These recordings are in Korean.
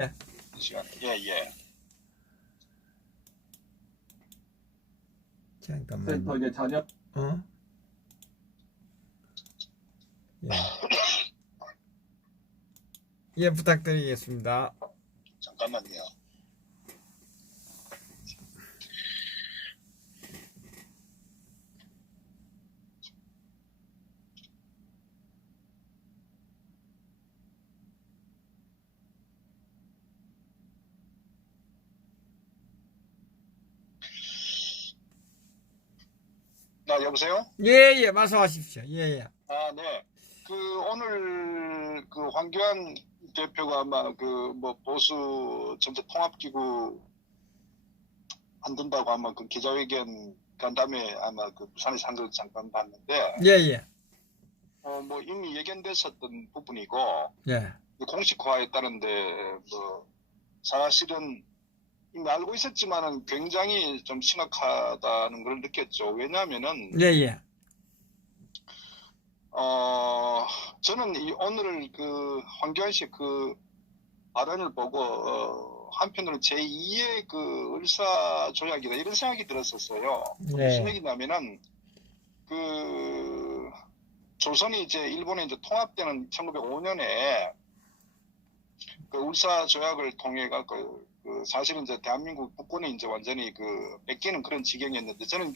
예. 시간. 예. 잠깐만. 센터 이제 자녀. 어? 예. 예, 부탁드리겠습니다. 잠깐만요. 여보세요? 예, 말씀하십시오. 예. 네. 오늘 황교안 대표가 아마 보수 전체 통합기구 안 된다고 아마 기자회견 간 다음에 아마 부산에서 한 걸 잠깐 봤는데, 예. 이미 예견됐었던 부분이고, 예. 공식화했다는데, 사실은 이미 알고 있었지만은 굉장히 좀 심각하다는 걸 느꼈죠. 왜냐하면은, 예. 저는 오늘 황교안 씨 발언을 보고, 한편으로는 제2의 을사조약이다, 이런 생각이 들었었어요. 네. 무슨 얘기냐면은, 조선이 이제 일본에 이제 통합되는 1905년에 을사조약을 통해 갖고 사실은 이제 대한민국 국권이 이제 완전히 뺏기는 그런 지경이었는데, 저는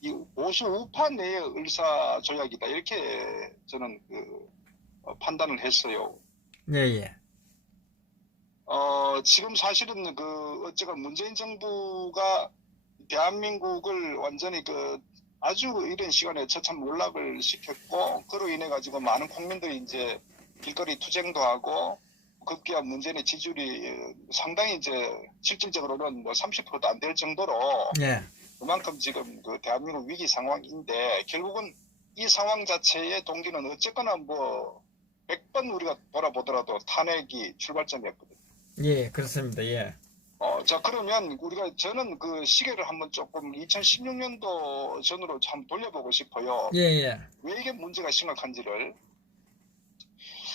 이 보수 우파 내의 을사조약이다, 이렇게 저는 판단을 했어요. 예. 지금 사실은 어쨌건 문재인 정부가 대한민국을 완전히 아주 이른 시간에 처참 몰락을 시켰고, 그로 인해 가지고 많은 국민들이 이제 길거리 투쟁도 하고, 급기야 문재인의 지지율이 상당히 이제 실질적으로는 30%도 안 될 정도로, 예. 그만큼 지금 대한민국 위기 상황인데, 결국은 이 상황 자체의 동기는 어쨌거나 100번 우리가 돌아보더라도 탄핵이 출발점이었거든요. 예, 그렇습니다. 예. 자, 그러면 저는 시계를 한번 조금 2016년도 전으로 참 돌려보고 싶어요. 예. 왜 이게 문제가 심각한지를.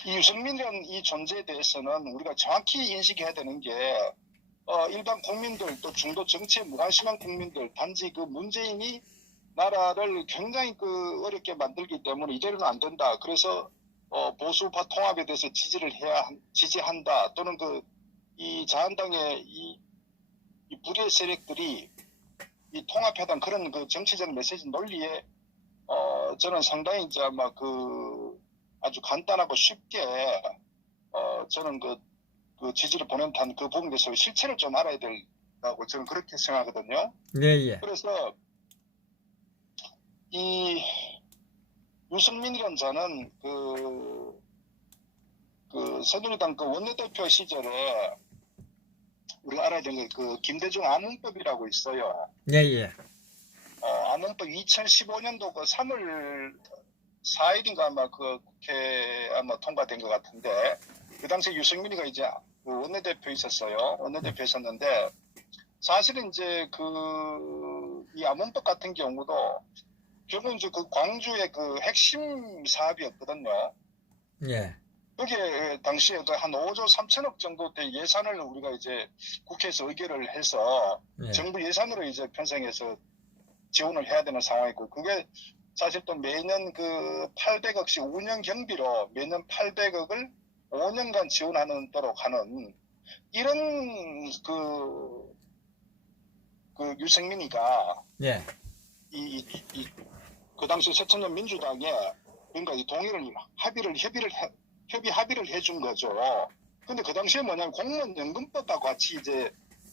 이 유승민이라는 이 존재에 대해서는 우리가 정확히 인식해야 되는 게, 일반 국민들, 또 중도 정치에 무관심한 국민들, 단지 문재인이 나라를 굉장히 어렵게 만들기 때문에 이대로는 안 된다. 그래서 보수파 통합에 대해서 지지한다. 또는 이 자한당의 이 불의 세력들이 이 통합하던 그런 정치적 메시지 논리에 저는 상당히 이제 아마 아주 간단하고 쉽게 저는 지지를 보낸 듯한 부분에 대해서 실체를 좀 알아야 된다고 저는 그렇게 생각하거든요. 예. 그래서 이 유승민이라는 자는 새누리당 원내대표 시절에 우리가 알아야 되는 게 김대중 암문법이라고 있어요. 예. 암문법 2015년도 3월 4일인가 아마 국회 아마 통과된 것 같은데, 그 당시에 유승민이가 이제 원내대표 있었어요. 원내대표 있었는데, 사실은 이제 이 암문법 같은 경우도 결국 이제 광주의 핵심 사업이었거든요. 예. 여기에 당시에 한 5조 3천억 정도 대 예산을 우리가 이제 국회에서 의결을 해서 예. 정부 예산으로 이제 편성해서 지원을 해야 되는 상황이고, 그게 사실 또 매년 800억씩 운영 경비로 매년 800억을 5년간 지원하도록 하는 이런 유승민이가 예. 그 당시 새천년 민주당에 그러니까 이 동의를 합의를 해준 거죠. 근데 그 당시에 뭐냐면 공무원 연금법하고 같이 이제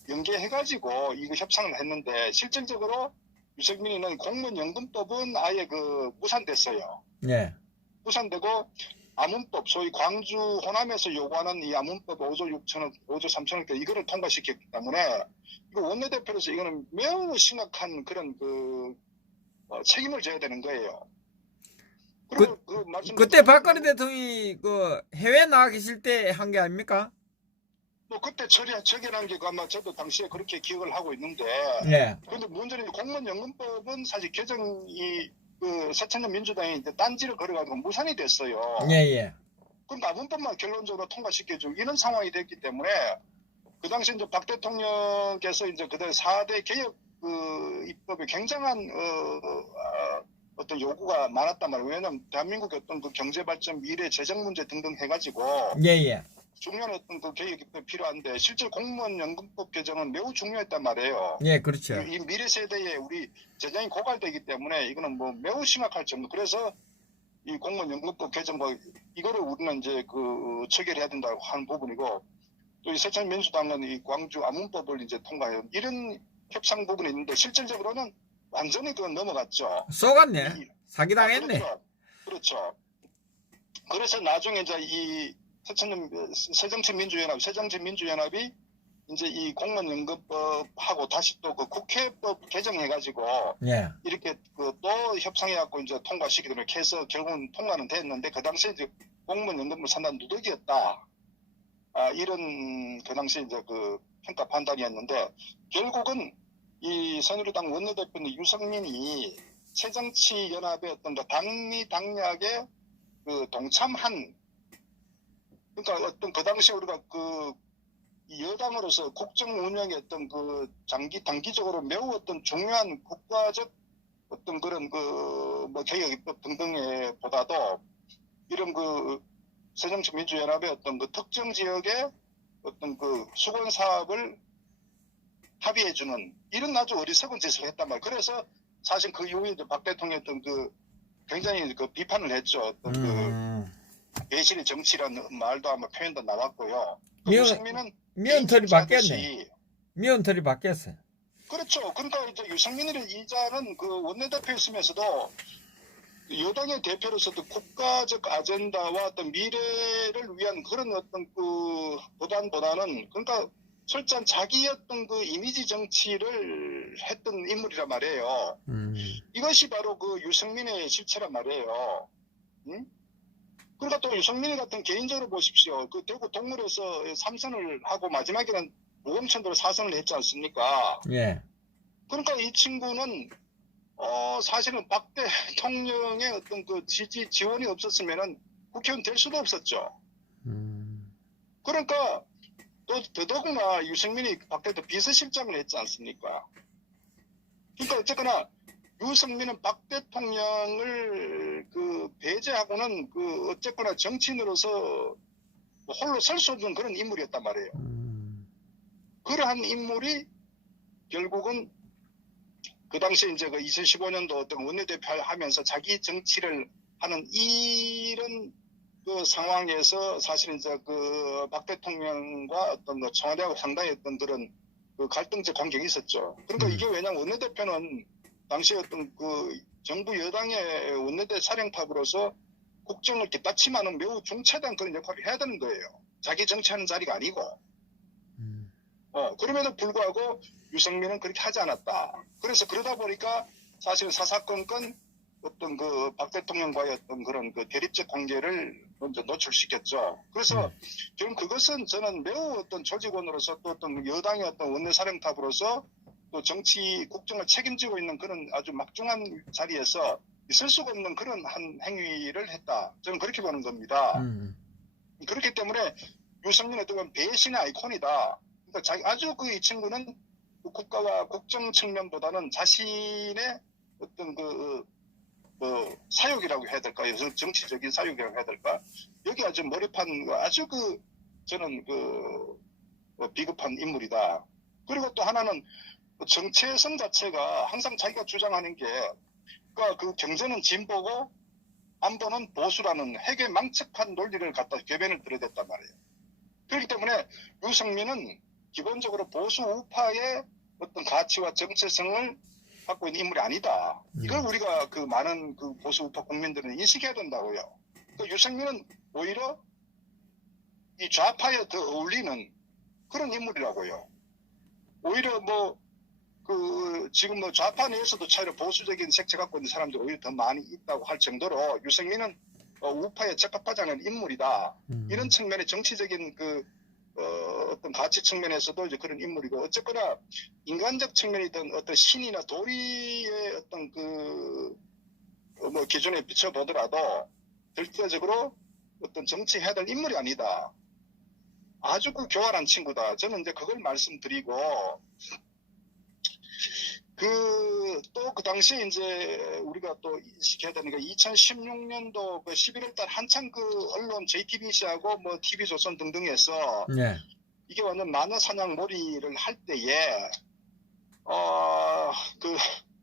연계해가지고 이거 협상을 했는데, 실질적으로 유승민이는 공무원 연금법은 아예 무산됐어요. 예. 무산되고 암문법, 소위 광주 호남에서 요구하는 이 암문법 5조 6천억, 5조 3천억 이거를 통과시켰기 때문에 이거 원내대표로서 이거는 매우 심각한 그런 책임을 져야 되는 거예요. 그리고 그때 박근혜 대통령이 해외 나가 계실 때 한 게 아닙니까? 그때 처리한 게 아마 저도 당시에 그렇게 기억을 하고 있는데, 예. 근데 문제는 공무원연금법은 사실 개정이 새천년 민주당이 이제 딴지를 걸어가지고 무산이 됐어요. 예. 그러니까 문법만 결론적으로 통과시켜주고 이런 상황이 됐기 때문에 그 당시 이제 박 대통령께서 이제 그때 4대 개혁 입법에 굉장한 어떤 요구가 많았단 말이에요. 왜냐하면 대한민국의 어떤 그 경제 발전, 미래, 재정 문제 등등 해가지고 예예. 중요한 어떤 그 개혁 입법이 필요한데 실제 공무원 연금법 개정은 매우 중요했단 말이에요. 예, 그렇죠. 이 미래 세대에 우리 재정이 고갈되기 때문에 이거는 뭐 매우 심각할 정도. 그래서 이 공무원 연금법 개정과 이거를 우리는 이제 그 체결해야 된다고 하는 부분이고 또 이 새천민주당은 이 광주 암문법을 이제 통과해요. 이런 협상 부분이 있는데 실질적으로는 완전히 그건 넘어갔죠. 쏘갔네. 사기당했네. 그렇죠. 그렇죠. 그래서 나중에 이제 이 새정치민주연합이 이제 이 공무원연금법하고 다시 또 그 국회법 개정해가지고 예. 이렇게 그 또 협상해갖고 이제 통과시키도록 해서 결국은 통과는 됐는데 그 당시에 이제 공무원연금을 상당히 누더기였다. 이런 그 당시에 이제 그 평가 판단이었는데 결국은 이 새누리당 원내대표는 유승민이 새정치연합의 어떤 그 당리 당략에 그 동참한 그러니까 어떤 그 당시에 우리가 그 여당으로서 국정 운영의 어떤 그 단기적으로 매우 어떤 중요한 국가적 어떤 그런 그 뭐 개혁 입법 등등에 보다도 이런 그 새정치민주연합의 어떤 그 특정 지역의 어떤 그 수건 사업을 합의해주는 이런 아주 어리석은 짓을 했단 말이에요. 그래서 사실 그 이후에 이제 박 대통령이 어떤 그 굉장히 그 비판을 했죠. 어떤 그 배신의 정치라는 말도 아마 표현도 나왔고요. 유승민은 미연털이 바뀌었네. 미연털이 바뀌었어요. 그렇죠. 그러니까 이제 유승민이라는 이자는 그 원내대표였으면서도 여당의 대표로서도 국가적 아젠다와 어떤 미래를 위한 그런 어떤 그 보다는 그러니까 철저한 자기 어떤 그 이미지 정치를 했던 인물이란 말이에요. 이것이 바로 그 유승민의 실체란 말이에요. 응? 그러니까 또 유승민 같은 개인적으로 보십시오. 그 대구 동물에서 3선을 하고 마지막에는 무공천으로 4선을 했지 않습니까? 예. 그러니까 이 친구는 사실은 박 대통령의 어떤 그 지원이 없었으면은 국회의원 될 수도 없었죠. 그러니까 또 더더구나 유승민이 박 대통령 비서실장을 했지 않습니까? 그러니까 어쨌거나 유승민은 박 대통령을 그 배제하고는 그 어쨌거나 정치인으로서 홀로 설 수 없는 그런 인물이었단 말이에요. 그러한 인물이 결국은 그 당시에 이제 그 2015년도 어떤 원내대표 하면서 자기 정치를 하는 이런 그 상황에서 사실은 이제 그 박 대통령과 어떤 그 청와대하고 상당히 어떤 그런 그 갈등적 관계가 있었죠. 그러니까 이게 왜냐면 원내대표는 당시 어떤 그 정부 여당의 원내대 사령탑으로서 국정을 뒷받침하는 매우 중차대한 그런 역할을 해야 되는 거예요. 자기 정치하는 자리가 아니고. 그럼에도 불구하고 유승민은 그렇게 하지 않았다. 그래서 그러다 보니까 사실은 사사건건 어떤 그 박 대통령과의 어떤 그런 그 대립적 관계를 먼저 노출시켰죠. 그래서 지금 그것은 저는 매우 어떤 조직원으로서 또 어떤 여당의 어떤 원내사령탑으로서 또 정치 국정을 책임지고 있는 그런 아주 막중한 자리에서 있을 수가 없는 그런 한 행위를 했다. 저는 그렇게 보는 겁니다. 그렇기 때문에 유승민은 어떤 배신의 아이콘이다. 그러니까 아주 그 이 친구는 국가와 국정 측면보다는 자신의 어떤 사욕이라고 해야 될까? 정치적인 사욕이라고 해야 될까? 여기 아주 몰입한 아주 저는 비겁한 인물이다. 그리고 또 하나는 정체성 자체가 항상 자기가 주장하는 게 그러니까 그 경제는 진보고 안보는 보수라는 핵에 망측한 논리를 갖다 궤변을 들여댔단 말이에요. 그렇기 때문에 유승민은 기본적으로 보수 우파의 어떤 가치와 정체성을 갖고 있는 인물이 아니다. 이걸 우리가 그 많은 그 보수 우파 국민들은 인식해야 된다고요. 그 유승민은 오히려 이 좌파에 더 어울리는 그런 인물이라고요. 오히려 지금 좌파 내에서도 차이로 보수적인 색채 갖고 있는 사람들이 오히려 더 많이 있다고 할 정도로 유승민은 우파에 적합하지 않은 인물이다. 이런 측면의 정치적인 어떤 가치 측면에서도 이제 그런 인물이고 어쨌거나 인간적 측면이든 어떤 신이나 도리의 어떤 기준에 비춰보더라도 절대적으로 어떤 정치해야 될 인물이 아니다. 아주 그 교활한 친구다. 저는 이제 그걸 말씀드리고, 또 그 당시에 이제 우리가 또 인식해야 되는 게 2016년도 그 11월 달 한창 그 언론 JTBC하고 뭐 TV조선 등등에서 예. 이게 완전 마녀 사냥 몰이를 할 때에, 그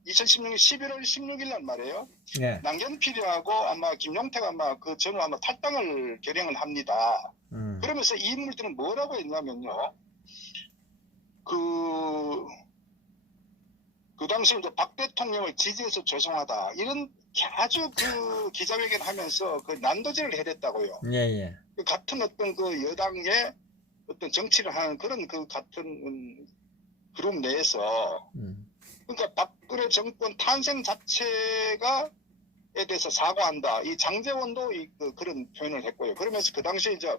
2016년 11월 16일 날 말이에요. 예. 남경필이하고 아마 김용태가 아마 그 전후 아마 탈당을 결행을 합니다. 음. 그러면서 이 인물들은 뭐라고 했냐면요. 그 당시 이제 박 대통령을 지지해서 죄송하다. 이런 아주 그 기자회견 하면서 그 난도질을 해댔다고요. 예, 예. 그 같은 어떤 그 여당의 어떤 정치를 하는 그런 그 같은 그룹 내에서 그러니까 박근혜 정권 탄생 자체가 에 대해서 사과한다. 이 장제원도 그런 표현을 했고요. 그러면서 그 당시에 이제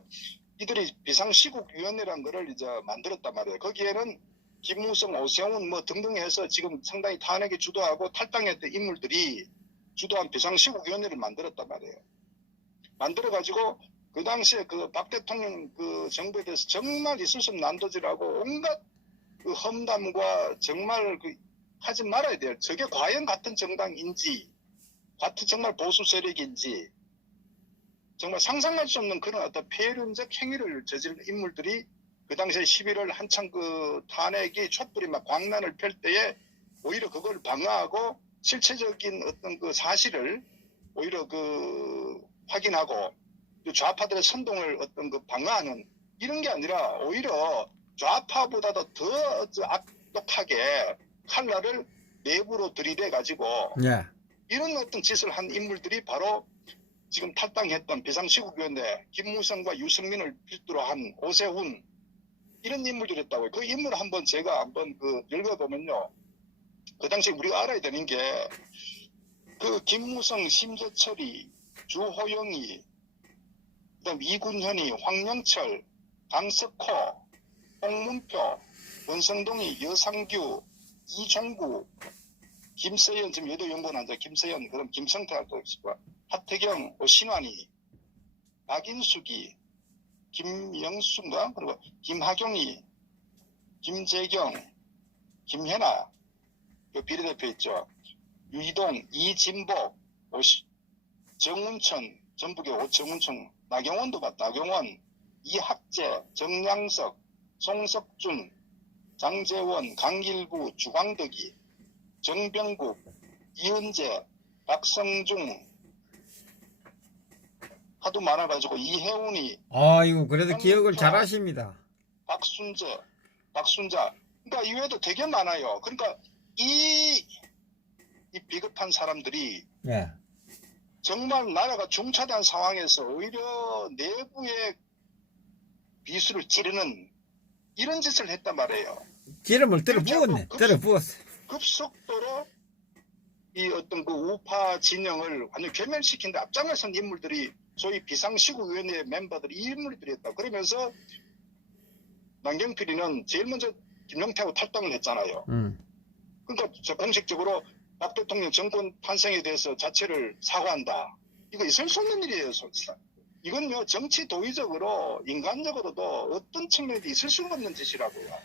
이들이 비상시국위원회라는 거를 이제 만들었단 말이에요. 거기에는 김무성, 오세훈 뭐 등등 해서 지금 상당히 탄핵에 주도하고 탈당했던 인물들이 주도한 비상시국위원회를 만들었단 말이에요. 만들어가지고 그 당시에 그 박 대통령 그 정부에 대해서 정말 있을 수 없는 난도질하고 온갖 그 험담과 정말 그 하지 말아야 돼요. 저게 과연 같은 정당인지, 같은 정말 보수 세력인지, 정말 상상할 수 없는 그런 어떤 폐륜적 행위를 저지른 인물들이 그 당시에 11월 한창 그 탄핵이 촛불이 막 광란을 펼 때에 오히려 그걸 방어하고 실체적인 어떤 그 사실을 오히려 그 확인하고 좌파들의 선동을 어떤 그 방어하는 이런 게 아니라 오히려 좌파보다도 더 악독하게 칼날을 내부로 들이대 가지고 예. 이런 어떤 짓을 한 인물들이 바로 지금 탈당했던 비상시국위원회 김무성과 유승민을 필두로 한 오세훈 이런 인물들이었다고요. 그 인물을 한번 제가 한번 그 읽어보면요. 그 당시 우리가 알아야 되는 게 그 김무성, 심재철이, 주호영이, 그다음 이군현이, 황영철, 강석호, 홍문표, 권성동이, 여상규, 이종구, 김서연 지금 여도연구원 앉아 김서연 그럼 김성태가 또 있고 하태경, 신환이, 박인숙이, 김영수인가 그리고 김하경이, 김재경, 김혜나 그 비례대표 있죠. 유희동, 이진복, 정운천 전북의 정운천 나경원도 봤다. 나경원, 이학재, 정양석, 송석준, 장재원, 강길구, 주광덕이, 정병국, 이은재, 박성중 하도 많아가지고 이혜훈이 아이고 그래도 기억을 홍문표, 잘 하십니다. 박순자 그러니까 이외에도 되게 많아요. 그러니까 이 비겁한 사람들이 예. 정말 나라가 중차대한 상황에서 오히려 내부의 비수를 찌르는 이런 짓을 했단 말이에요. 기름을 들어 부었네. 들어 부었어. 급속도로 이 어떤 그 우파 진영을 완전 괴멸시키는데 앞장을 선 인물들이 소위 비상시국위원회 멤버들이 이 인물들이었다. 그러면서 남경필이는 제일 먼저 김용태하고 탈당을 했잖아요. 그러니까 공식적으로 박 대통령 정권 탄생에 대해서 자체를 사과한다. 이거 있을 수 없는 일이에요. 솔직히. 이건요 정치 도의적으로 인간적으로도 어떤 측면에도 있을 수 없는 짓이라고요.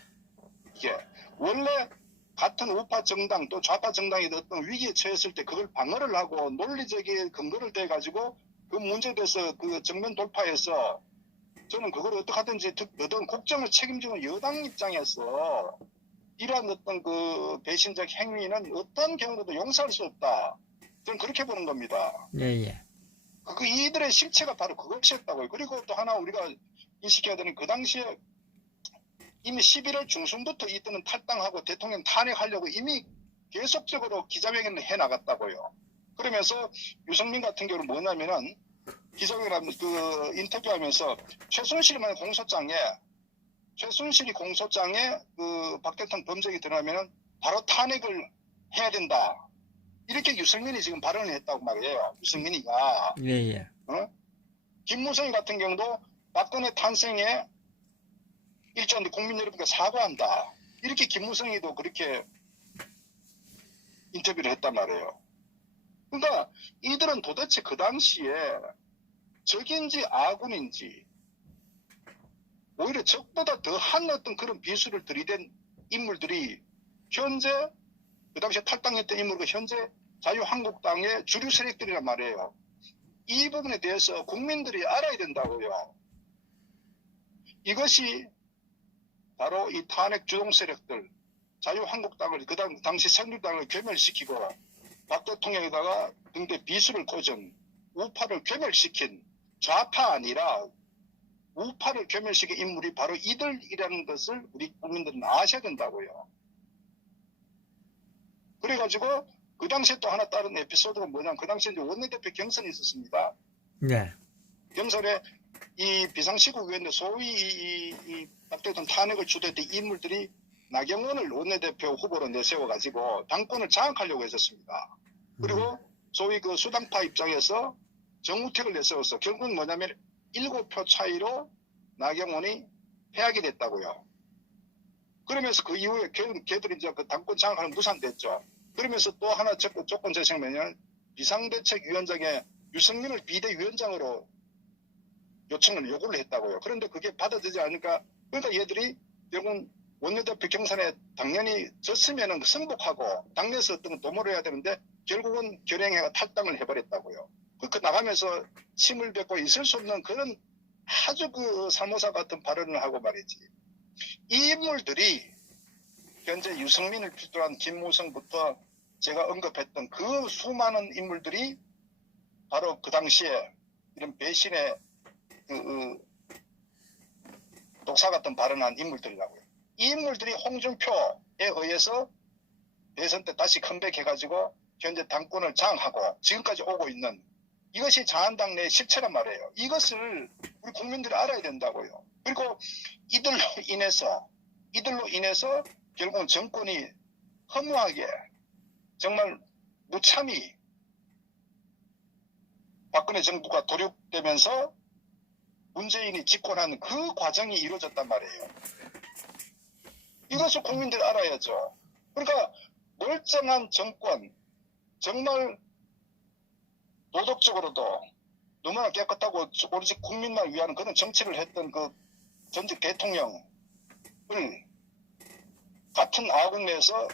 이게 원래 같은 우파 정당 또 좌파 정당이 어떤 위기에 처했을 때 그걸 방어를 하고 논리적인 근거를 대 가지고 그 문제에 대해서 그 정면 돌파해서 저는 그걸 어떻게 하든지 어떤 국정을 책임지는 여당 입장에서 이러한 어떤 그 배신적 행위는 어떤 경우도 용서할 수 없다. 저는 그렇게 보는 겁니다. 예예. 이들의 실체가 바로 그것이었다고요. 그리고 또 하나 우리가 인식해야 되는 그 당시에 이미 11월 중순부터 이들은 탈당하고 대통령 탄핵하려고 이미 계속적으로 기자회견을 해나갔다고요. 그러면서 유승민 같은 경우는 뭐냐면은 기자회견 그 인터뷰하면서 최순실이 공소장에 그 박 대통령 범죄가 드러나면은 바로 탄핵을 해야 된다. 이렇게 유승민이 지금 발언을 했다고 말이에요. 유승민이가. 예예. 김무성 같은 경우도 박근혜 탄생에 일전 국민 여러분께 사과한다. 이렇게 김무성이도 그렇게 인터뷰를 했단 말이에요. 그러니까 이들은 도대체 그 당시에 적인지 아군인지 오히려 적보다 더한 어떤 그런 비수를 들이댄 인물들이 현재 그 당시에 탈당했던 인물과 현재 자유한국당의 주류 세력들이란 말이에요. 이 부분에 대해서 국민들이 알아야 된다고요. 이것이 바로 이 탄핵 주동 세력들, 자유한국당을 그 당시 새누리당을 괴멸시키고 박 대통령에다가 등대 비수를 꽂은 우파를 괴멸시킨 좌파 아니라 우파를 괴멸시킨 인물이 바로 이들이라는 것을 우리 국민들은 아셔야 된다고요. 그래가지고 그 당시에 또 하나 다른 에피소드가 뭐냐면 그 당시에 이제 원내대표 경선이 있었습니다. 네. 경선에 이 비상시국위원회 소위 박 대통령 탄핵을 주도했던 인물들이 나경원을 원내대표 후보로 내세워가지고 당권을 장악하려고 했었습니다. 그리고 소위 그 수당파 입장에서 정우택을 내세워서 결국은 뭐냐면 7표 차이로 나경원이 패하게 됐다고요. 그러면서 그 이후에 걔들이 이제 그 당권 장악하는 무산됐죠. 그러면서 또 하나 조건 제시하면 비상대책위원장에 유승민을 비대위원장으로 요구를 했다고요. 그런데 그게 받아들이지 않으니까 그러니까 얘들이 결국은 원내대표 경선에 당연히 졌으면은 승복하고 당내에서 어떤 도모를 해야 되는데 결국은 결행해가 탈당을 해버렸다고요. 그 나가면서 침을 뱉고 있을 수 없는 그런 아주 그 살모사 같은 발언을 하고 말이지. 이 인물들이 현재 유승민을 필두로 한 김무성부터 제가 언급했던 그 수많은 인물들이 바로 그 당시에 이런 배신의 독사 같은 발언한 인물들이라고요. 이 인물들이 홍준표에 의해서 대선 때 다시 컴백해가지고 현재 당권을 장악하고 지금까지 오고 있는 이것이 자한당 내 실체란 말이에요. 이것을 우리 국민들이 알아야 된다고요. 그리고 이들로 인해서 결국은 정권이 허무하게 정말 무참히 박근혜 정부가 도륙되면서 문재인이 집권한 그 과정이 이루어졌단 말이에요. 이것을 국민들이 알아야죠. 그러니까 멀쩡한 정권, 정말 도덕적으로도 너무나 깨끗하고 오로지 국민만 위한 그런 정치를 했던 그 전직 대통령을 같은 아궁 내에서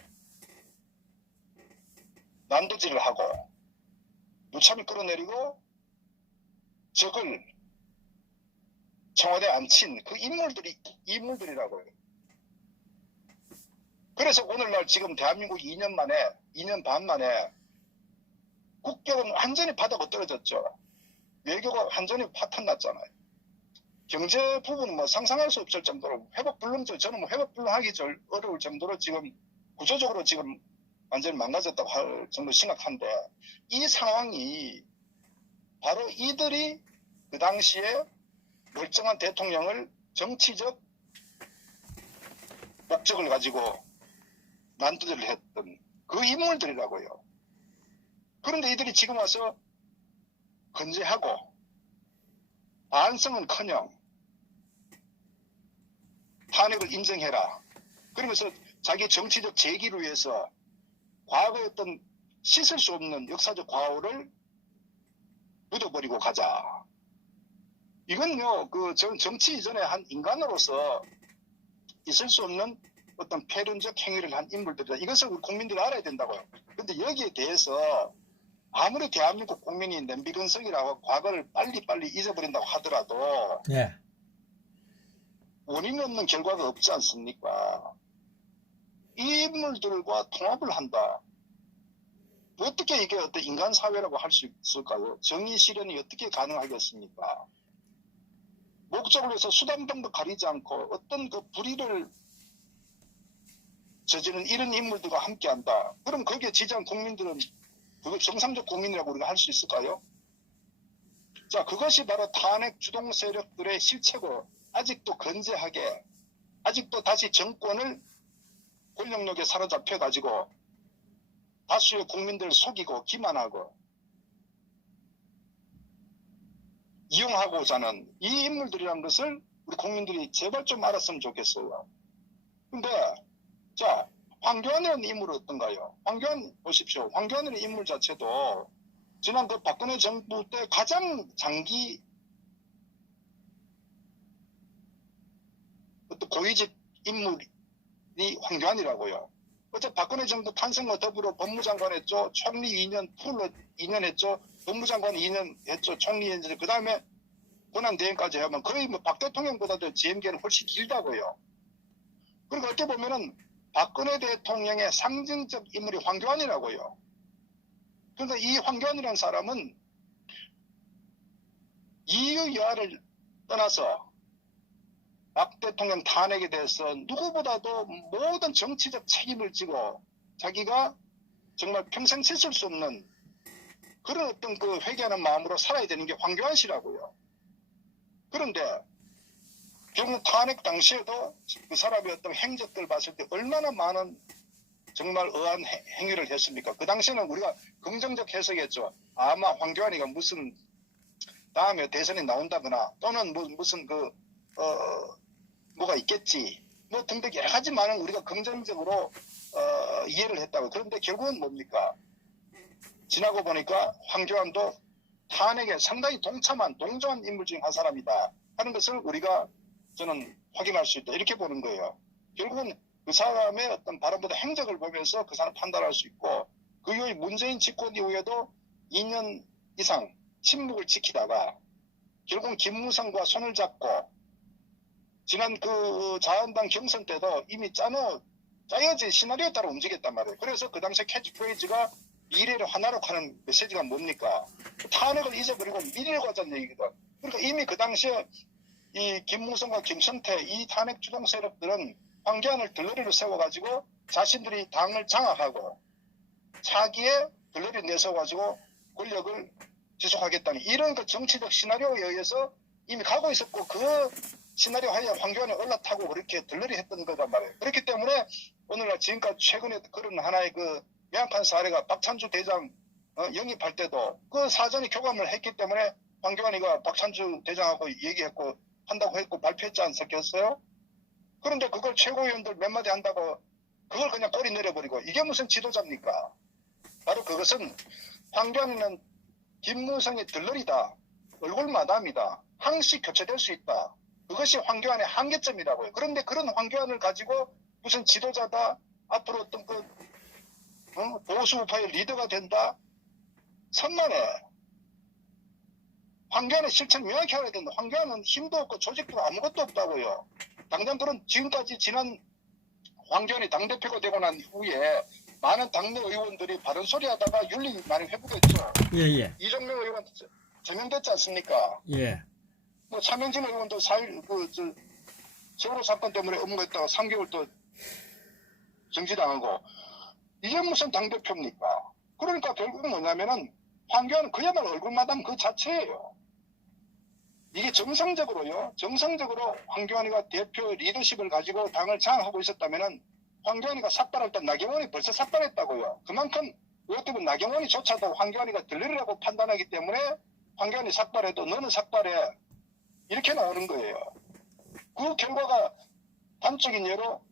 난도질을 하고 무참히 끌어내리고 적을 청와대에 앉힌 그 인물들이라고요. 그래서 오늘날 지금 대한민국 2년 반 만에 국격은 완전히 바닥으로 떨어졌죠. 외교가 완전히 파탄났잖아요. 경제 부분은 뭐 상상할 수 없을 정도로 저는 뭐 회복불능하기 어려울 정도로 지금 구조적으로 지금 완전히 망가졌다고 할 정도로 심각한데 이 상황이 바로 이들이 그 당시에 멀쩡한 대통령을 정치적 목적을 가지고 난도질을 했던 그 인물들이라고요. 그런데 이들이 지금 와서 건재하고 반성은커녕 탄핵을 인정해라. 그러면서 자기 정치적 재기를 위해서 과거의 어떤 씻을 수 없는 역사적 과오를 묻어버리고 가자. 이건요, 정치 이전에 한 인간으로서 있을 수 없는 어떤 패륜적 행위를 한 인물들이다. 이것을 국민들이 알아야 된다고요. 그런데 여기에 대해서 아무리 대한민국 국민이 냄비근성이라고 과거를 빨리빨리 잊어버린다고 하더라도 예. 원인 없는 결과가 없지 않습니까? 이 인물들과 통합을 한다. 어떻게 이게 어떤 인간 사회라고 할 수 있을까요? 정의 실현이 어떻게 가능하겠습니까? 목적을 위해서 수단 등도 가리지 않고 어떤 그 불의를 저지른 이런 인물들과 함께한다. 그럼 거기에 지지한 국민들은 그게 정상적 국민이라고 우리가 할 수 있을까요? 자, 그것이 바로 탄핵 주동 세력들의 실체고 아직도 건재하게 아직도 다시 정권을 권력력에 사로잡혀 가지고 다수의 국민들을 속이고 기만하고 이용하고자 하는 이 인물들이라는 것을 우리 국민들이 제발 좀 알았으면 좋겠어요. 근데 자, 황교안이라는 인물은 어떤가요? 황교안 보십시오. 황교안이라는 인물 자체도 지난 그 박근혜 정부 때 가장 장기 어떤 고위직 인물이 황교안이라고요. 어째 박근혜 정부 탄생과 더불어 법무장관 했죠. 총리 2년 풀로 2년 했죠. 법무장관 2년 했죠. 총리 2년. 그 다음에 권한대행까지 하면 거의 뭐 박 대통령보다도 재임기는 훨씬 길다고요. 그리고 어떻게 보면은 박근혜 대통령의 상징적 인물이 황교안이라고요. 그러니까 이 황교안이라는 사람은 이유 여하를 떠나서 박 대통령 탄핵에 대해서 누구보다도 모든 정치적 책임을 지고 자기가 정말 평생 씻을 수 없는 그런 어떤 그 회개하는 마음으로 살아야 되는 게 황교안 씨라고요. 그런데 결국 탄핵 당시에도 그 사람의 어떤 행적들을 봤을 때 얼마나 많은 정말 의아한 행위를 했습니까? 그 당시에는 우리가 긍정적 해석했죠. 아마 황교안이가 무슨 다음에 대선에 나온다거나 또는 무슨 뭐가 있겠지. 뭐 등등 여러 가지 많은 우리가 긍정적으로 이해를 했다고. 그런데 결국은 뭡니까? 지나고 보니까 황교안도 탄핵에 상당히 동조한 인물 중 한 사람이다 하는 것을 우리가 저는 확인할 수 있다. 이렇게 보는 거예요. 결국은 그 사람의 어떤 발언보다 행적을 보면서 그 사람 판단할 수 있고 그 이후에 문재인 집권 이후에도 2년 이상 침묵을 지키다가 결국은 김무성과 손을 잡고 지난 그 자한당 경선 때도 이미 짜여진 시나리오에 따라 움직였단 말이에요. 그래서 그 당시에 캐치프레이즈가 미래를 하나로 가는 메시지가 뭡니까? 탄핵을 잊어버리고 미래를 가자는 얘기거든. 그러니까 이미 그 당시에 이 김무성과 김성태 이 탄핵 주동 세력들은 황교안을 들러리로 세워가지고 자신들이 당을 장악하고 차기에 들러리 내세워가지고 권력을 지속하겠다는 이런 그 정치적 시나리오에 의해서 이미 가고 있었고 그 시나리오 하에 황교안이 올라타고 그렇게 들러리 했던 거단 말이에요. 그렇기 때문에 오늘날 지금까지 최근에 그런 하나의 그 명확한 사례가 박찬주 대장 영입할 때도 그 사전에 교감을 했기 때문에 황교안이가 박찬주 대장하고 얘기했고 한다고 했고 발표했지 않았겠어요? 그런데 그걸 최고위원들 몇 마디 한다고 그걸 그냥 꼬리 내려버리고 이게 무슨 지도자입니까? 바로 그것은 황교안이는 김무성의 들러리다. 얼굴 마담이다. 항시 교체될 수 있다. 그것이 황교안의 한계점이라고요. 그런데 그런 황교안을 가지고 무슨 지도자다. 앞으로 어떤 보수 우파의 리더가 된다. 선만해. 황교안의 실체를 명확히 알아야 된다. 황교안은 힘도 없고 조직도 아무것도 없다고요. 당장 그런 지금까지 지난 황교안이 당대표가 되고 난 후에 많은 당내 의원들이 바른 소리 하다가 윤리 많이 회복했죠. 예. 이정명 의원 제명됐지 않습니까? 예. 뭐 차명진 의원도 세월호 사건 때문에 업무했다가 3개월 또 정지당하고 이게 무슨 당대표입니까? 그러니까 결국은 뭐냐면은 황교안은 그야말로 얼굴마담 그 자체예요. 이게 정상적으로 황교안이가 대표 리더십을 가지고 당을 장악하고 있었다면은 황교안이가 삭발할 때 나경원이 벌써 삭발했다고요. 그만큼 어떻게 보면 나경원이조차도 황교안이가 들러리라고 판단하기 때문에 황교안이 삭발해도 너는 삭발해. 이렇게 나오는 거예요. 그 결과가 단적인 예로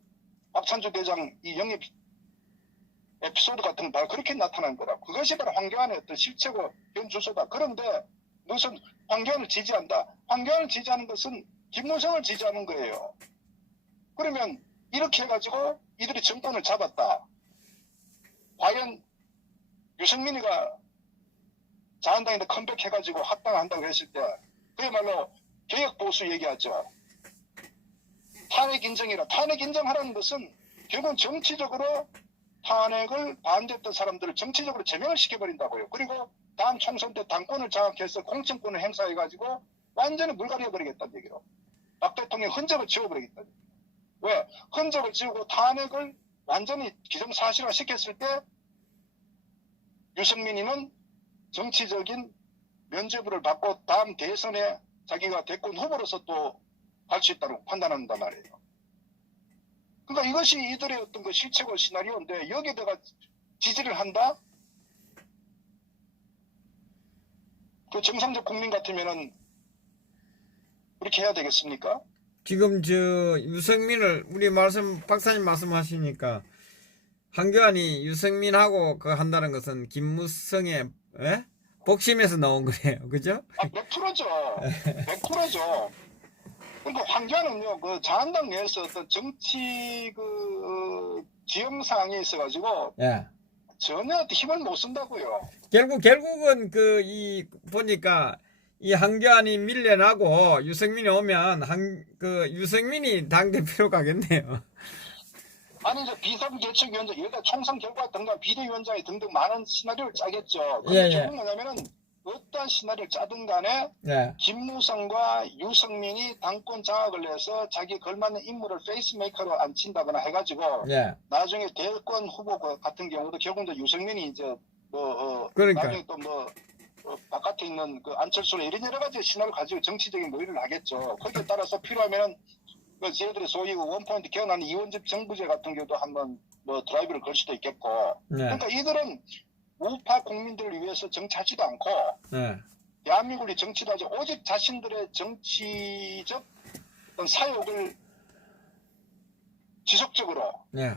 박찬주 대장 이 영입 에피소드 같은 거 그렇게 나타난 거라. 그것이 바로 황교안의 어떤 실체고 변주소다. 그런데 무슨 황교안을 지지한다. 황교안을 지지하는 것은 김무성을 지지하는 거예요. 그러면 이렇게 해가지고 이들이 정권을 잡았다. 과연 유승민이가 자한당인데 컴백해가지고 합당한다고 했을 때 그야말로 개혁보수 얘기하죠. 탄핵 인정이라. 탄핵 인정하라는 것은 결국은 정치적으로 탄핵을 반대했던 사람들을 정치적으로 제명을 시켜버린다고요. 그리고 다음 총선 때 당권을 장악해서 공천권을 행사해가지고 완전히 물갈이해버리겠다는 얘기로. 박 대통령 흔적을 지워버리겠다는 얘기로. 왜? 흔적을 지우고 탄핵을 완전히 기정사실화 시켰을 때 유승민이는 정치적인 면죄부를 받고 다음 대선에 자기가 대권 후보로서 또 갈 수 있다고 판단한단 말이에요. 그러니까 이것이 이들의 어떤 그 실체고 시나리오인데 여기에 내가 지지를 한다? 그 정상적 국민 같으면은 그렇게 해야 되겠습니까? 지금 유승민을 박사님 말씀하시니까 황교안이 유승민하고 한다는 것은 김무성의 복심에서 나온 거예요. 그죠? 100%죠. 100%죠. 그러니까 황교안은요, 그 자한당 내에서 어떤 정치 지형사항에 있어가지고 예. 전혀 힘을 못 쓴다고요. 결국은 보니까 이 한교안이 밀려나고 유승민이 오면 유승민이 당대표로 가겠네요. 아니, 이제 비상대책위원장, 여기다 총선 결과 등등 비대위원장이 등등 많은 시나리오를 짜겠죠. 예, 근데 예. 결국 뭐냐면은 어떤 시나리오를 짜든 간에 예. 김무성과 유승민이 당권 장악을 해서 자기 걸맞는 인물을 페이스메이커로 앉힌다거나 해가지고 예. 나중에 대권 후보 같은 경우도 결국은 유승민이 이제 그러니까. 나중에 또 바깥에 있는 그 안철수나 이런 여러 가지 시나리오 가지고 정치적인 모의를 하겠죠. 거기에 따라서 필요하면은 저희들이 소위 원포인트 개헌하는 이원집 정부제 같은 경우도 한번 드라이브를 걸 수도 있겠고. 예. 그러니까 이들은 우파 국민들을 위해서 정치하지도 않고 예. 대한민국이 정치도 하지 오직 자신들의 정치적 어떤 사욕을 지속적으로 예.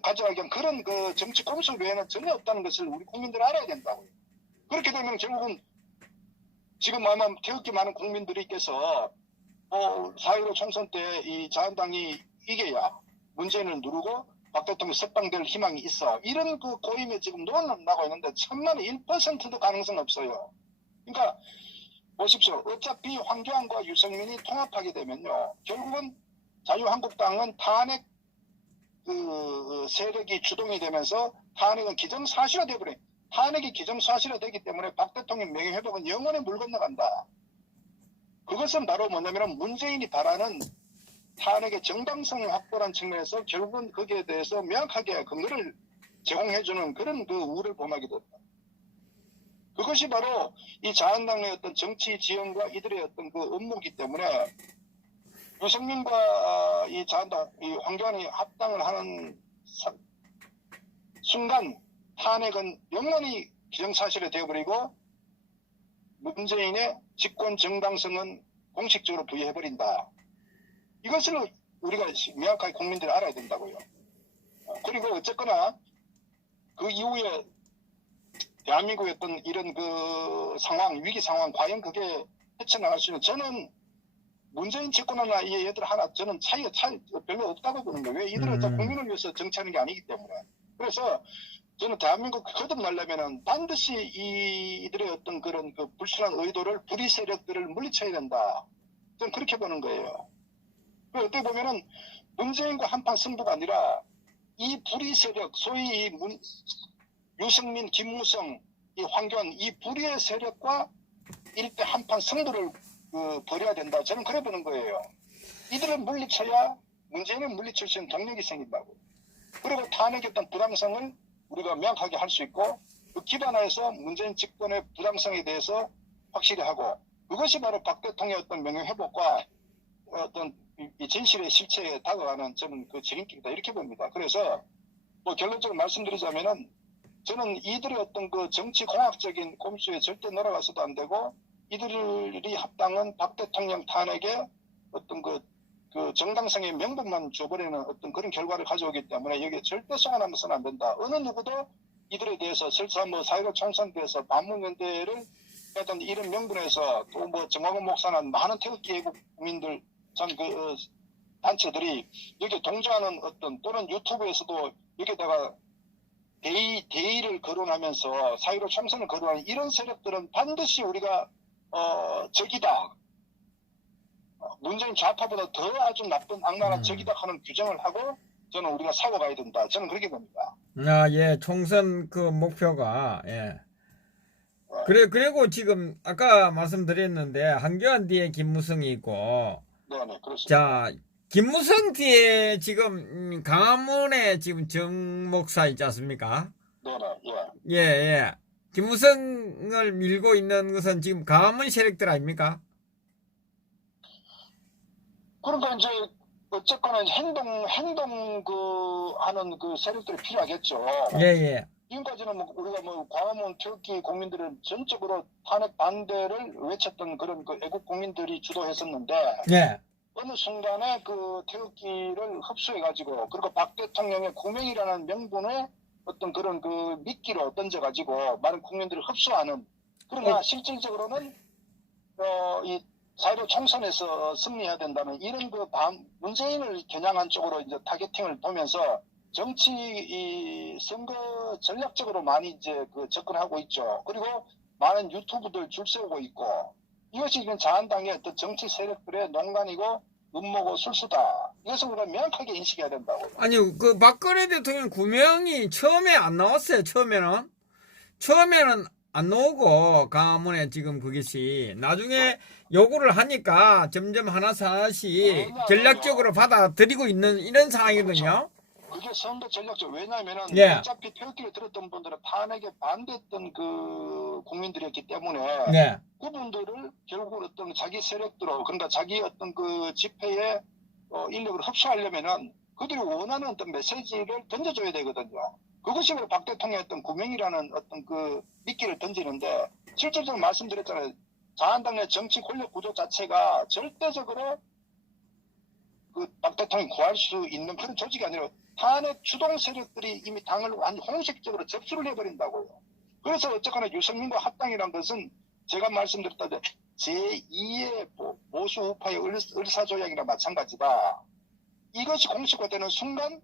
가져가기 위한 그런 그 정치 꼼수 외에는 전혀 없다는 것을 우리 국민들이 알아야 된다고요. 그렇게 되면 결국은 지금 아마 태극기 많은 국민들이께서 4.15 총선 때 이 자한당이 이겨야 문재인을 누르고 박 대통령이 석방될 희망이 있어. 이런 그 고임에 지금 논은 나고 있는데 천만에 1%도 가능성 없어요. 그러니까 보십시오. 어차피 황교안과 유승민이 통합하게 되면요. 결국은 자유한국당은 탄핵 세력이 주동이 되면서 탄핵은 기정사실화 되어버려요. 탄핵이 기정사실화 되기 때문에 박 대통령 명예회복은 영원히 물 건너간다. 그것은 바로 뭐냐면 문재인이 바라는 탄핵의 정당성을 확보한 측면에서 결국은 거기에 대해서 명확하게 근거를 제공해주는 그런 그 우를 범하게 된다. 그것이 바로 이 자한당의 어떤 정치 지형과 이들의 어떤 그 업무이기 때문에 유승민과 이 자한당, 이 황교안이 합당을 하는 순간 탄핵은 영원히 기정사실화 되어버리고 문재인의 집권 정당성은 공식적으로 부여해버린다. 이것을 우리가 명확하게 국민들이 알아야 된다고요. 그리고 어쨌거나 그 이후에 대한민국의 어떤 이런 그 상황, 위기 상황, 과연 그게 헤쳐나갈 수 있는, 저는 문재인 집권하나 이 얘들 하나 저는 차이가 별로 없다고 보는 거예요. 왜 이들은 국민을 위해서 정치하는 게 아니기 때문에. 그래서 저는 대한민국 거듭나려면은 반드시 이들의 어떤 그런 그 불순한 의도를 불의 세력들을 물리쳐야 된다. 저는 그렇게 보는 거예요. 어떻게 보면은 문재인과 한판 승부가 아니라 이 불의 세력, 소위 유승민, 김무성, 이 황교안, 이 불의의 세력과 일대 한판 승부를 벌여야 된다. 저는 그래 보는 거예요. 이들을 물리쳐야 문재인을 물리칠 수 있는 동력이 생긴다고. 그리고 탄핵의 어떤 부당성을 우리가 명확하게 할 수 있고 그 기반하에서 문재인 집권의 부당성에 대해서 확실히 하고 그것이 바로 박 대통령의 어떤 명예회복과 어떤 이 진실의 실체에 다가가는 저는 그 지름길이다 이렇게 봅니다. 그래서 결론적으로 말씀드리자면은 저는 이들의 어떤 그 정치 공학적인 꼼수에 절대 놀아가서도 안 되고 이들이 합당은 박 대통령 탄핵에 어떤 그 정당성의 명분만 줘버리는 어떤 그런 결과를 가져오기 때문에 여기에 절대 속아남아서는 안 된다. 어느 누구도 이들에 대해서 설사 4.15 총선 때에서 반문연대를 했던 이런 명분에서 또 정광훈 목사는 많은 태극기 애국 국민들 참 단체들이 여기에 동조하는 어떤 또는 유튜브에서도 여기다가 대의를 거론하면서 4.15 총선을 거론하는 이런 세력들은 반드시 우리가 적이다. 문재인 좌파보다 더 아주 나쁜 악랄한 적이다 하는 규정을 하고 저는 우리가 사고가야 된다. 저는 그렇게 봅니다. 아, 예, 총선 그 목표가, 예. 그리고 지금 아까 말씀드렸는데 한교안 뒤에 김무성이 있고, 네네, 그렇습니다. 자, 김무성 뒤에 지금 강화문에 지금 정 목사 있지 않습니까? 네네, 예. 예, 예. 김무성을 밀고 있는 것은 지금 강화문 세력들 아닙니까? 그러니까 이제 어쨌거나 행동 하는 그 세력들이 필요하겠죠. 예, 예. 지금까지는 우리가 광화문 태극기 국민들은 전적으로 탄핵 반대를 외쳤던 그런 그 애국 국민들이 주도했었는데 예. 어느 순간에 그 태극기를 흡수해가지고 그리고 박 대통령의 구명이라는 명분에 어떤 그런 그 미끼로 던져가지고 많은 국민들을 흡수하는 그러나 실질적으로는 이 4.15 총선에서 승리해야 된다는 이런 그 문재인을 겨냥한 쪽으로 이제 타겟팅을 보면서 정치 이 선거 전략적으로 많이 이제 그 접근하고 있죠. 그리고 많은 유튜브들 줄 세우고 있고 이것이 지금 자한당의 어떤 정치 세력들의 농간이고 음모고 술수다. 이것을 우리가 명확하게 인식해야 된다고요. 아니, 그 박근혜 대통령 구명이 처음에 안 나왔어요. 처음에는 안 나오고 가문에 지금 그것이 나중에 요구를 하니까 점점 하나씩 전략적으로 받아들이고 있는 이런 상황이거든요. 그게 선거 전략적. 왜냐하면은 예. 어차피 태극기를 들었던 분들은 탄핵에 반대했던 그 국민들이었기 때문에 네. 그분들을 결국 어떤 자기 세력들로 그러니까 자기 어떤 그 집회에 인력을 흡수하려면은 그들이 원하는 어떤 메시지를 던져줘야 되거든요. 그것이 바로 박 대통령의 어떤 구명이라는 어떤 그 미끼를 던지는데 실질적으로 말씀드렸잖아요. 자한당 내 정치 권력 구조 자체가 절대적으로 그 박 대통령이 구할 수 있는 그런 조직이 아니라 탄핵 주동 세력들이 이미 당을 완전 공식적으로 접수를 해버린다고요. 그래서 어쨌거나 유승민과 합당이란 것은 제가 말씀드렸다시피 제2의 보수 우파의 의사조약이나 마찬가지다. 이것이 공식화되는 순간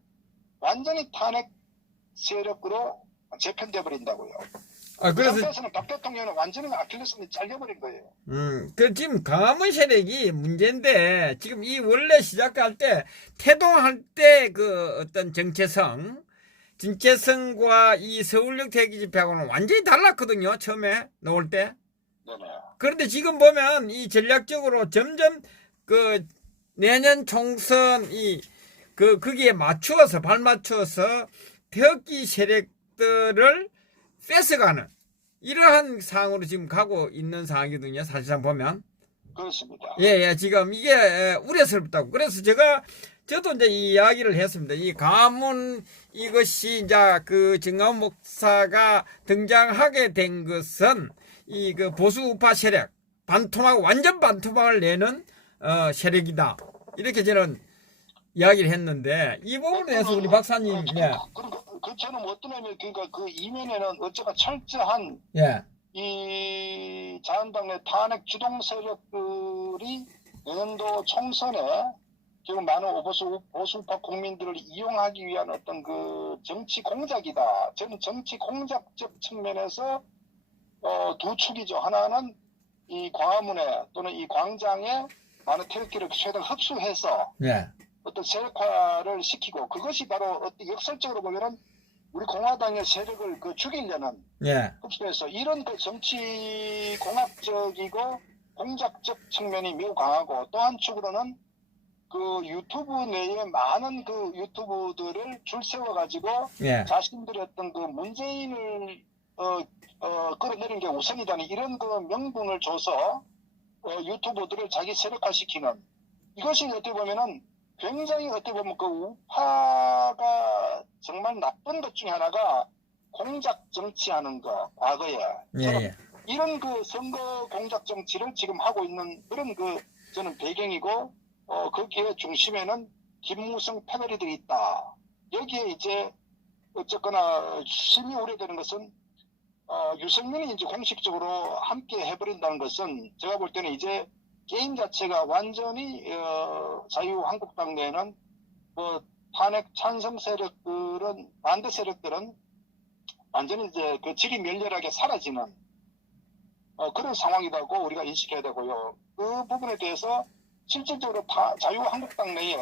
완전히 탄핵 세력으로 재편돼 버린다고요. 그래서 상태에서는 박 대통령은 완전히 아킬레스건이 잘려버린 거예요. 그 지금 강화문 세력이 문제인데 지금 이 원래 시작할 때 태동할 때 그 어떤 정체성과 이 서울역 대기 집회하고는 완전히 달랐거든요. 처음에 나올 때. 네네. 그런데 지금 보면 이 전략적으로 점점 그 내년 총선 거기에 맞추어서 발맞추어서 태극기 세력들을 뺏어가는 이러한 상황으로 지금 가고 있는 상황이거든요. 사실상 보면. 그렇습니다. 예, 지금 이게 우려스럽다고. 그래서 저도 이제 이 이야기를 했습니다. 이 가문 이것이 이제 그 정가훈 목사가 등장하게 된 것은 이 그 보수 우파 세력 완전 반토막을 내는 세력이다. 이렇게 저는 이야기를 했는데 이 부분에 대해서 우리 박사님 그 저는 어떤 의미 그러니까 그 이면에는 어쩌가 철저한 이 자한당 내 탄핵 주동 세력들이 내년도 총선에 지금 많은 보수파 국민들을 이용하기 위한 어떤 그 정치 공작이다. 저는 정치 공작적 측면에서 두 축이죠. 하나는 이 광화문에 또는 이 광장에 많은 태극기를 최대한 흡수해서 어떤 세력화를 시키고 그것이 바로 어떤 역설적으로 보면은 우리 공화당의 세력을 죽이려는 흡수해서 이런 그 정치 공학적이고 공작적 측면이 매우 강하고 또 한축으로는 그 유튜브 내에 많은 그 유튜브들을 줄 세워가지고 자신들의 어떤 그 문재인을 끌어내리는 게 우선이다니 이런 그 명분을 줘서 유튜버들을 자기 세력화시키는 이것이 어떻게 보면은 굉장히 어떻게 보면 그 우파가 정말 나쁜 것 중에 하나가 공작 정치하는 거 과거에 이런 그 선거 공작 정치를 지금 하고 있는 그런 그 저는 배경이고 거기에 중심에는 김무성 패거리들이 있다. 여기에 이제 어쨌거나 심히 우려되는 것은 유승민이 이제 공식적으로 함께 해버린다는 것은 제가 볼 때는 이제 게임 자체가 완전히 자유한국당 내에는 뭐 탄핵 찬성 세력들은 반대 세력들은 완전히 이제 그 질이 멸렬하게 사라지는 그런 상황이라고 우리가 인식해야 되고요. 그 부분에 대해서 실질적으로 자유한국당 내에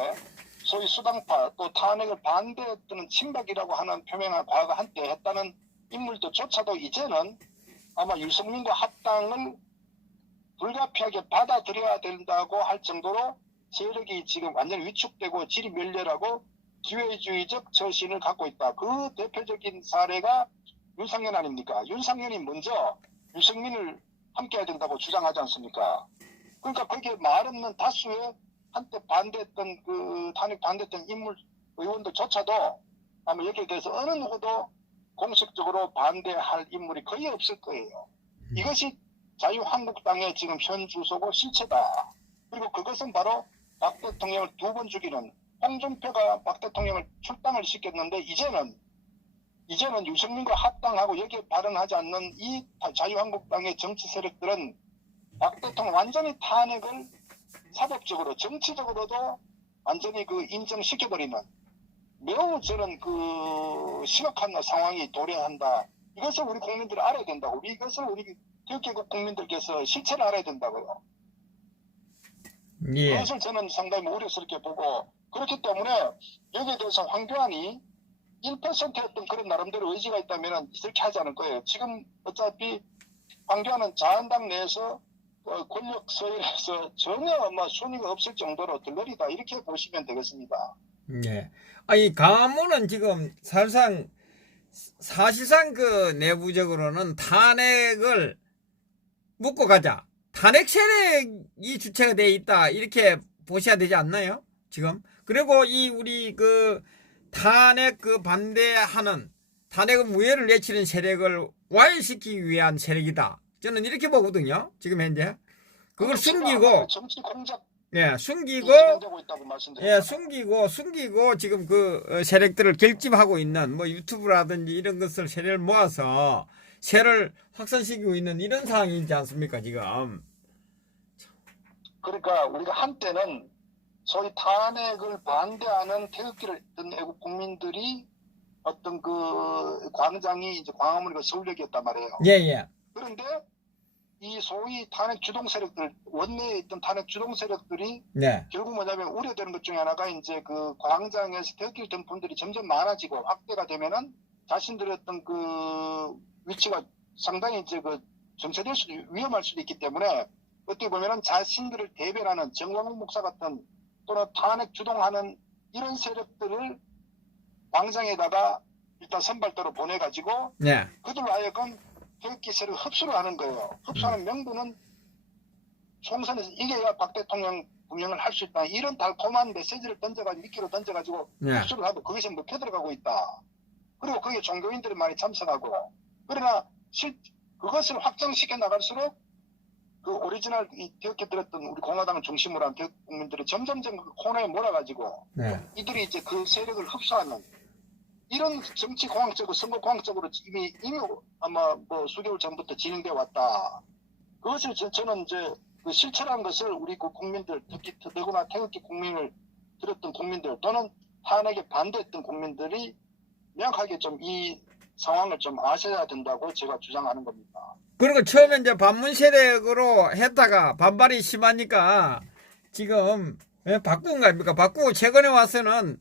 소위 수당파 또 탄핵을 반대했던 친박이라고 하는 표명을 과거 한때 했다는 인물들조차도 이제는 아마 유승민과 합당을 불가피하게 받아들여야 된다고 할 정도로 세력이 지금 완전히 위축되고 질이 멸렬하고 기회주의적 처신을 갖고 있다. 그 대표적인 사례가 윤상현 아닙니까? 윤상현이 먼저 유승민을 함께해야 된다고 주장하지 않습니까? 그러니까 거기에 말 없는 다수의 한때 반대했던 그 탄핵 반대했던 의원들조차도 아마 여기에 대해서 어느 누구도 공식적으로 반대할 인물이 거의 없을 거예요. 이것이 자유한국당의 지금 현 주소고 실체다. 그리고 그것은 바로 박 대통령을 두 번 죽이는 홍준표가 박 대통령을 출당을 시켰는데 이제는 유승민과 합당하고 여기에 발언하지 않는 이 자유한국당의 정치 세력들은 박 대통령 완전히 탄핵을 사법적으로 정치적으로도 완전히 그 인정시켜버리는 매우 저는 그 심각한 상황이 도래한다. 이것을 우리 국민들이 알아야 된다고. 이것을 우리 교육개국 국민들께서 실체를 알아야 된다고요. 예. 그것을 저는 상당히 우려스럽게 보고, 그렇기 때문에 여기에 대해서 황교안이 1%였던 그런 나름대로 의지가 있다면 이렇게 하지 않을 거예요. 지금 어차피 황교안은 자한당 내에서 권력 서열에서 전혀 순위가 없을 정도로 들러리다, 이렇게 보시면 되겠습니다. 예. 아니, 가문은 지금 사실상 그 내부적으로는 탄핵을 묻고 가자. 탄핵 세력이 주체가 돼 있다. 이렇게 보셔야 되지 않나요? 지금. 그리고 우리 그 탄핵 반대하는 탄핵의 무효를 외치는 세력을 와해시키기 위한 세력이다. 저는 이렇게 보거든요. 지금 현재. 그걸 숨기고, 정치 공작 숨기고, 진행되고 있다고 말씀드립니다. 숨기고 지금 그 세력들을 결집하고 있는 유튜브라든지 이런 것을 세력을 모아서 세를 확산시키고 있는 이런 상황이지 않습니까, 지금? 그러니까 우리가 한때는 소위 탄핵을 반대하는 태극기를 든 애국 국민들이 어떤 그 광장이 이제 광화문이고 서울역이었단 말이에요. 예. 그런데 이 소위 탄핵 주동 세력들, 원내에 있던 탄핵 주동 세력들이 네. 결국 뭐냐면 우려되는 것 중에 하나가 이제 그 광장에서 태극기를 든 분들이 점점 많아지고 확대가 되면은 자신들의 어떤 그 위치가 상당히 이제 그 정체될 수도, 위험할 수도 있기 때문에 어떻게 보면은 자신들을 대변하는 정광훈 목사 같은 또는 탄핵 주동하는 이런 세력들을 광장에다가 일단 선발대로 보내가지고 네. 그들로 하여금 태극기 세력을 흡수를 하는 거예요. 흡수하는 명분은 총선에서 이겨야 박 대통령 분명을 할 수 있다. 이런 달콤한 메시지를 던져가지고 미끼로 던져가지고 네. 흡수를 하고 거기서 먹혀 들어가고 있다. 그리고 거기에 종교인들이 많이 참석하고, 그러나 그것을 확장시켜 나갈수록 그 오리지널 이 태극기 들었던 우리 공화당을 중심으로 한 태극 국민들이 점점점 그 코너에 몰아가지고 네. 이들이 이제 그 세력을 흡수하는 이런 정치 공학적으로 선거 공학적으로 이미 아마 수개월 전부터 진행되어 왔다. 그것을 저는 이제 그 실체라는 것을 우리 그 국민들, 특히 더구나 태극기 국민을 들었던 국민들 또는 탄핵에 반대했던 국민들이 명확하게 좀 이 상황을 좀 아셔야 된다고 제가 주장하는 겁니다. 그리고 처음에 이제 반문 세력으로 했다가 반발이 심하니까 지금 바꾼 거 아닙니까? 바꾸고 최근에 와서는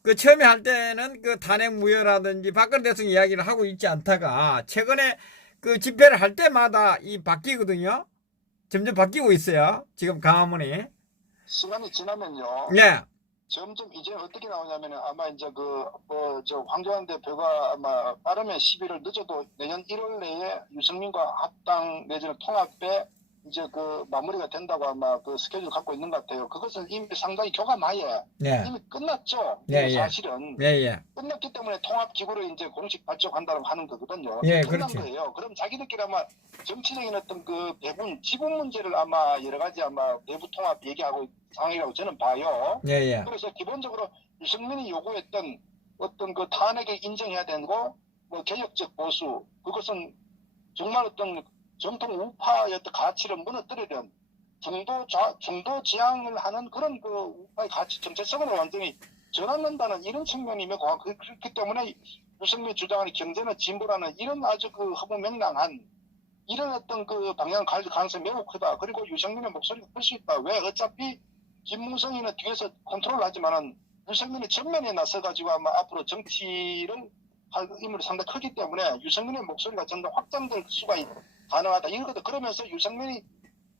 그 처음에 할 때는 그 탄핵 무효라든지 박근혜 대통령 이야기를 하고 있지 않다가 최근에 그 집회를 할 때마다 바뀌거든요. 점점 바뀌고 있어요. 지금 광화문이. 시간이 지나면요. 네. 점점 이제 어떻게 나오냐면 아마 이제 저 황교안 대표가 아마 빠르면 11월 늦어도 내년 1월 내에 유승민과 합당 내지는 통합에 이제 그 마무리가 된다고 아마 그 스케줄 갖고 있는 것 같아요. 그것은 이미 상당히 교감하에 네. 이미 끝났죠. 네, 사실은 예. 끝났기 때문에 통합기구로 이제 공식 발족한다고 하는 거거든요. 예, 끝난 그렇죠. 거예요. 그럼 자기들끼리 아마 정치적인 어떤 그 지분 문제를 아마 여러 가지 아마 내부 통합 얘기하고 상황이라고 저는 봐요. 예. 그래서 기본적으로 유승민이 요구했던 어떤 그 탄핵에 인정해야 되고 개혁적 보수, 그것은 정말 어떤 정통 우파의 어떤 가치를 무너뜨리는 중도 지향을 하는 그런 그 우파의 가치 정체성으로 완전히 전환한다는 이런 측면이며, 그렇기 때문에 유승민 주장하는 경제는 진보라는 이런 아주 그 허무맹랑한 이런 어떤 그 방향을 갈 가능성이 매우 크다. 그리고 유승민의 목소리가 클 수 있다. 왜? 어차피 김무성이는 뒤에서 컨트롤 하지만은 유승민이 전면에 나서가지고 아마 앞으로 정치를 할 의무를 상당히 크기 때문에 유승민의 목소리가 점점 확장될 수가 가능하다. 이거거든. 그러면서 유승민이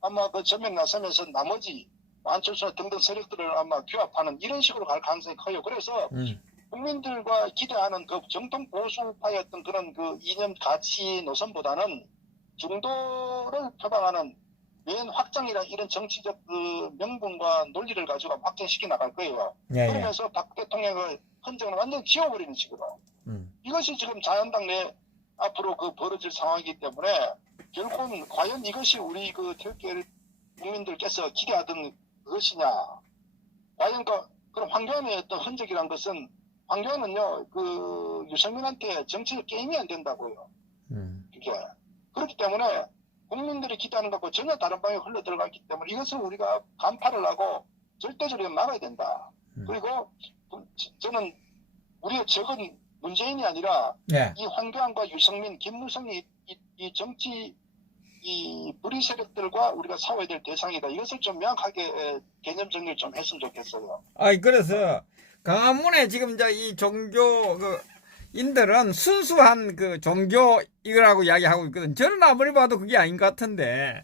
아마 그 전면 나서면서 나머지 안철수나 등등 세력들을 아마 규합하는 이런 식으로 갈 가능성이 커요. 그래서 국민들과 기대하는 그 정통 보수파의 어떤 그런 그 이념 가치 노선보다는 중도를 표방하는 외연 확장이라 이런 정치적 그 명분과 논리를 가지고 확장시켜 나갈 거예요. 예. 그러면서 박 대통령의 흔적을 완전히 지워버리는 식으로. 이것이 지금 자연당 내 앞으로 그 벌어질 상황이기 때문에 결국은 과연 이것이 우리 그 태극기 국민들께서 기대하던 그것이냐. 과연 그럼 황교안의 어떤 흔적이란 것은, 황교안은요 그 유승민한테 정치적 게임이 안 된다고요. 그게. 그렇기 때문에 국민들이 기대하는 것과 전혀 다른 방향에 흘러 들어갔기 때문에 이것을 우리가 간파를 하고 절대적으로 막아야 된다. 그리고 저는 우리가 적은 문재인이 아니라 예. 이 황교안과 유승민, 김무성이 이 정치 이 불의 세력들과 우리가 싸워야 될 대상이다. 이것을 좀 명확하게 개념 정리를 좀 했으면 좋겠어요. 아이, 그래서 광화문에 지금 이제 이 종교 인들은 순수한 그 종교 이거라고 이야기하고 있거든. 저는 아무리 봐도 그게 아닌 것 같은데.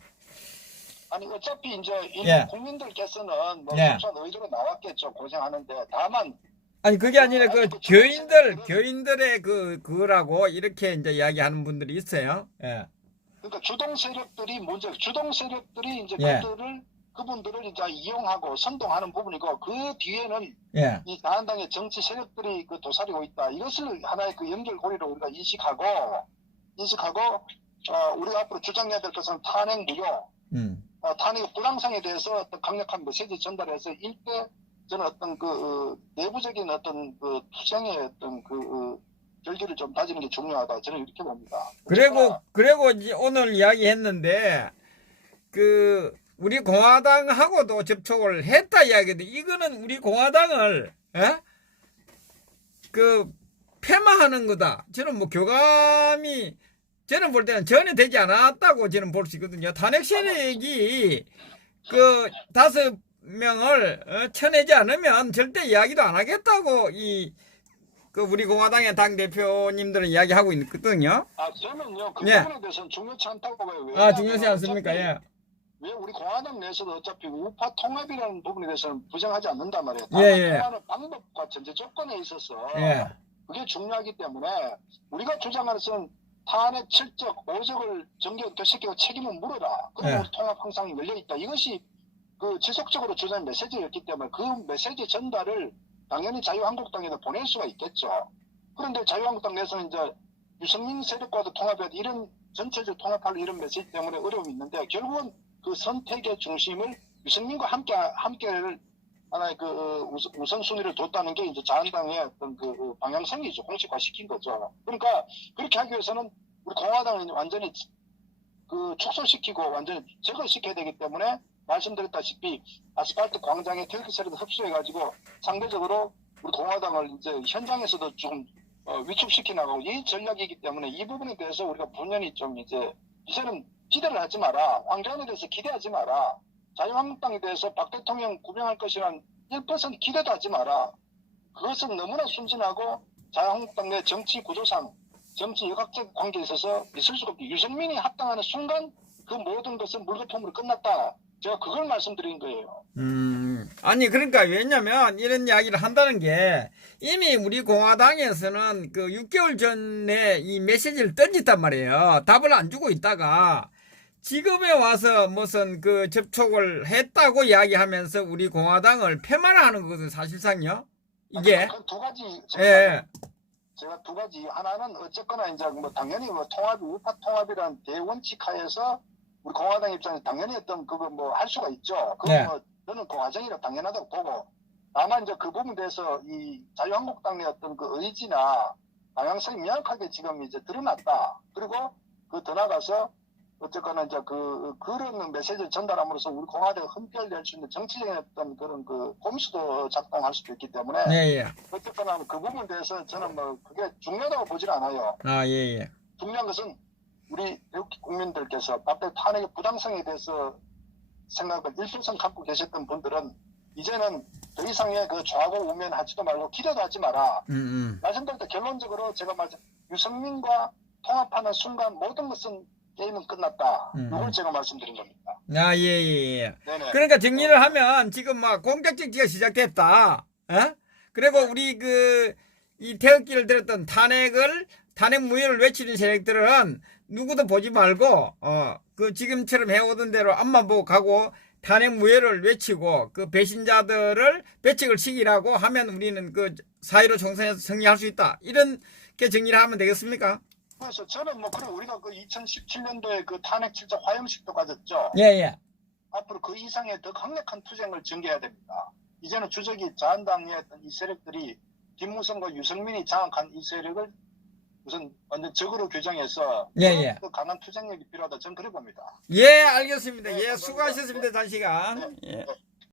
아니 어차피 이제 예. 국민들께서는 뭐 예. 순수한 의도로 나왔겠죠. 고생하는데 다만 아니, 그게 아니라 그 아니, 그 교인들의 그거라고 이렇게 이제 이야기하는 분들이 있어요. 예. 그러니까 주동 세력들이 문제, 주동 세력들이 이제 예. 그분들을 이제 이용하고 선동하는 부분이고 그 뒤에는 예. 이 자한당의 정치 세력들이 그 도사리고 있다. 이것을 하나의 그 연결고리로 우리가 인식하고 우리가 앞으로 주장해야 될 것은 탄핵 무효, 탄핵 불황상에 대해서 어떤 강력한 메시지 전달해서 일대 저는 어떤 그 내부적인 어떤 그 투쟁의 어떤 그 결기를 좀 다지는 게 중요하다. 저는 이렇게 봅니다. 그리고 이제 오늘 이야기했는데 우리 공화당하고도 접촉을 했다 이야기도 이거는 우리 공화당을 폐마하는 거다. 저는 뭐 교감이 저는 볼 때는 전혀 되지 않았다고 저는 볼 수 있거든요. 탄핵 세력이 5명을 쳐내지 않으면 절대 이야기도 안 하겠다고 우리 공화당의 당 대표님들은 이야기하고 있거든요. 저는요 그 예. 부분에 대해서는 중요치 않다고 봐요. 중요하지 않습니까? 예. 왜 우리 공화당 내에서도 어차피 우파 통합이라는 부분에 대해서는 부정하지 않는단 말이에요. 예. 통합하는 방법과 전제 조건에 있어서 예. 그게 중요하기 때문에 우리가 주장하는 것은 탄핵 7적 5적을 정교시키고 책임을 물어라. 그러면 예. 우리 통합 항상 열려있다. 이것이 그 지속적으로 주장한 메시지였기 때문에 그 메시지 전달을 당연히 자유한국당에도 보낼 수가 있겠죠. 그런데 자유한국당 내에서는 이제 유승민 세력과도 통합해야 돼. 이런 전체적으로 통합할 이런 메시지 때문에 어려움이 있는데 결국은 그 선택의 중심을 유승민과 함께를 하나의 그 우선순위를 뒀다는 게 이제 자한당의 어떤 그 방향성이죠. 공식화시킨 거죠. 그러니까 그렇게 하기 위해서는 우리 공화당은 완전히 그 축소시키고 완전히 제거시켜야 되기 때문에 말씀드렸다시피 아스팔트 광장의 태극기 세력을 흡수해가지고 상대적으로 우리 공화당을 이제 현장에서도 좀 위축시켜 나가고 이 전략이기 때문에 이 부분에 대해서 우리가 분명히 좀 이제는 기대를 하지 마라. 황교안에 대해서 기대하지 마라. 자유한국당에 대해서 박 대통령 구명할 것이란 1% 기대도 하지 마라. 그것은 너무나 순진하고 자유한국당 내 정치 구조상 정치 역학적 관계에 있어서 있을 수가 없고 유승민이 합당하는 순간 그 모든 것은 물거품으로 끝났다. 제가 그걸 말씀드린 거예요. 아니 그러니까 왜냐면 이런 이야기를 한다는 게 이미 우리 공화당에서는 그 6개월 전에 이 메시지를 던졌단 말이에요. 답을 안 주고 있다가 지금에 와서 무슨 그 접촉을 했다고 이야기하면서 우리 공화당을 폐마하는 거거든 사실상요. 이게 두 가지 제가 두 가지 하나는 어쨌거나 이제 뭐 당연히 뭐 통합이 우파 통합이라는 대원칙 하에서 우리 공화당 입장에서 당연히 어떤 그거 뭐 할 수가 있죠. 그건 뭐 저는 그 과정이라 당연하다고 보고 다만 이제 그 부분에 대해서 이 자유한국당의 어떤 그 의지나 방향성이 명확하게 지금 이제 드러났다. 그리고 더 나가서 어쨌거나 이제 그런 메시지를 전달함으로써 우리 공화당이 흠결될 수 있는 정치적인 어떤 그런 그 꼼수도 작동할 수도 있기 때문에 어쨌거나 그 부분에 대해서 저는 뭐 그게 중요하다고 보질 않아요. 중요한 것은 우리 외국 국민들께서 박대 탄핵의 부당성에 대해서 생각을 일필성 갖고 계셨던 분들은 이제는 더 이상의 그 좌고 우면하지도 말고 기대도 하지 마라. 말씀드릴 때 결론적으로 제가 유승민과 통합하는 순간 모든 것은 게임은 끝났다. 이걸 제가 말씀드린 겁니다. 네네. 그러니까 정리를 하면 지금 막 공작 정치가 시작됐다. 그리고 우리 이 태극기를 들었던 탄핵 무효를 외치는 세력들은 누구도 보지 말고 지금처럼 해오던 대로 앞만 보고 가고 탄핵 무효를 외치고 그 배신자들을 배척을 시키라고 하면 우리는 그 사회로 총선에서 승리할 수 있다. 이렇게 정리를 하면 되겠습니까? 그래서 저는 뭐 그럼 우리가 그 2017년도에 그 탄핵 7적 화형식도 가졌죠. 앞으로 그 이상의 더 강력한 투쟁을 전개해야 됩니다. 이제는 주적이 자한당의 이 세력들이 김무성과 유승민이 장악한 이 세력을 우선 완전 적으로 규정해서 예, 예. 더 강한 투쟁력이 필요하다. 저는 그래 봅니다. 예, 알겠습니다. 예, 수고하셨습니다. 단시간. 예.